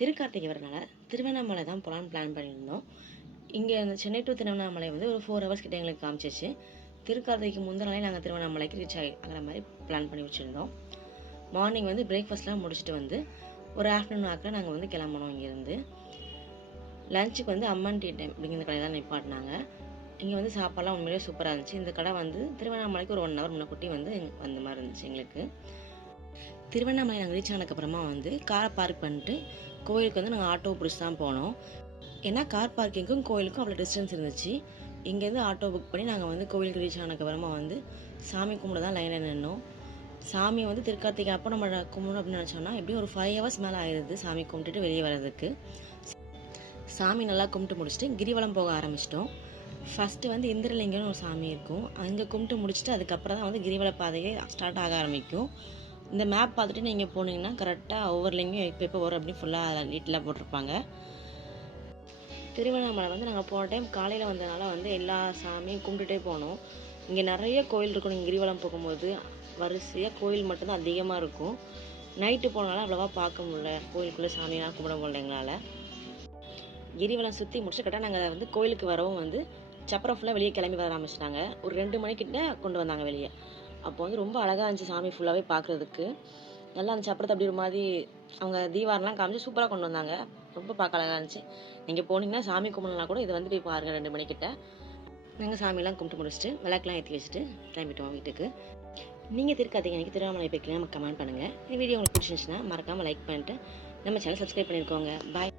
திருக்கார்த்திகை வரனால திருவண்ணாமலை தான் போகலான்னு பிளான் பண்ணியிருந்தோம். இங்கே அந்த சென்னை டு திருவண்ணாமலை வந்து ஒரு 4 ஹவர்ஸ் கிட்ட எங்களுக்கு காமிச்சிச்சு. திருக்கார்த்திகைக்கு முந்தின நாளே நாங்கள் திருவண்ணாமலைக்கு ரீச் ஆகிற மாதிரி பிளான் பண்ணி வச்சுருந்தோம். மார்னிங் வந்து பிரேக்ஃபாஸ்ட்லாம் முடிச்சுட்டு வந்து ஒரு ஆஃப்டர்நூன் ஆக்கில் நாங்கள் வந்து கிளம்பணும். இங்கேருந்து லஞ்சுக்கு வந்து அம்மன் டீ டைம் அப்படிங்கிற கடை தான் நிப்பாட்டினாங்க. இங்கே வந்து சாப்பாடுலாம் உண்மையிலேயே சூப்பராக இருந்துச்சு. இந்த கடை வந்து திருவண்ணாமலைக்கு ஒரு 1 ஹவர் முன்னக்கூட்டி வந்து வந்த மாதிரி இருந்துச்சு எங்களுக்கு. திருவண்ணாமலை நாங்கள் ரீச் ஆனதுக்கப்புறமா வந்து காரை பார்க் பண்ணிட்டு கோயிலுக்கு வந்து நாங்கள் ஆட்டோ பிடிச்சி தான் போனோம். ஏன்னா கார் பார்க்கிங்க்கும் கோயிலுக்கும் அவ்வளோ டிஸ்டன்ஸ் இருந்துச்சு. இங்கேருந்து ஆட்டோ புக் பண்ணி நாங்கள் வந்து கோவிலுக்கு ரீச் ஆனதுக்கப்புறமா வந்து சாமி கும்பிட தான் லைனில் நின்னோம். சாமி வந்து திருக்கார்த்திகை அப்போ நம்ம கும்பிடணும் அப்படின்னு நினச்சோன்னா எப்படியும் ஒரு 5 ஹவர்ஸ் மேலே ஆயிடுது சாமி கும்பிட்டுட்டு வெளியே வர்றதுக்கு. சாமி நல்லா கும்பிட்டு முடிச்சுட்டு கிரிவலம் போக ஆரம்பிச்சிட்டோம். ஃபஸ்ட்டு வந்து இந்திரலிங்கம்னு ஒரு சாமி இருக்கும், அங்கே கும்பிட்டு முடிச்சுட்டு அதுக்கப்புறம் தான் வந்து கிரிவல பாதையே ஸ்டார்ட் ஆக ஆரம்பிக்கும். இந்த மேப் பார்த்துட்டு நீங்கள் போனீங்கன்னா கரெக்டாக ஒவ்வொரு லிங்கும் எப்போ வரும் அப்படின்னு ஃபுல்லாக டீட்டெயிலாக போட்டிருப்பாங்க. திருவண்ணாமலை வந்து நாங்கள் போன டைம் காலையில் வந்ததுனால வந்து எல்லா சாமியும் கும்பிட்டுட்டே போனோம். இங்கே நிறைய கோயில் இருக்கும். நீங்கள் கிரிவலம் போகும்போது வரிசையாக கோயில் மட்டும்தான் அதிகமாக இருக்கும். நைட்டு போனாலும் அவ்வளோவா பார்க்க முடியல, கோயிலுக்குள்ளே சாமியெல்லாம் கும்பிட முடியல எங்களால். கிரிவலம் சுற்றி முடிச்சு கரெக்டாக நாங்கள் வந்து கோயிலுக்கு வரவும் வந்து சப்பரம் ஃபுல்லாக வெளியே கிளம்பி வர ஆரம்பிச்சிட்டாங்க. ஒரு 2 மணிக்கிட்ட கொண்டு வந்தாங்க வெளியே. அப்போ வந்து ரொம்ப அழகாக இருந்துச்சு சாமி ஃபுல்லாகவே பார்க்குறதுக்கு. நல்லா அந்த சப்பரத்தை அப்படி ஒரு மாதிரி அவங்க தீவாரெலாம் காமிச்சு சூப்பராக கொண்டு வந்தாங்க. ரொம்ப பார்க்க அழகாக இருந்துச்சு. நீங்கள் போனீங்கன்னா சாமி கும்பிடலாம் கூட இதை வந்து போய் பாருங்கள். 2 மணிக்கிட்ட நாங்கள் சாமியெல்லாம் கும்பிட்டு முடிச்சுட்டு விளக்கெலாம் ஏற்றி வச்சுட்டு கிளம்பிட்டோம் வீட்டுக்கு. நீங்கள் திருக்கார்த்திகை அன்றைக்கி திருவண்ணாமலை போய்க்கலாம் கமெண்ட் பண்ணுங்கள். இந்த வீடியோ உங்களுக்கு பிடிச்சிருந்துச்சுன்னா மறக்காமல் லைக் பண்ணிட்டு நம்ம சேனல் சப்ஸ்கிரைப் பண்ணியிருக்கோங்க. பாய்.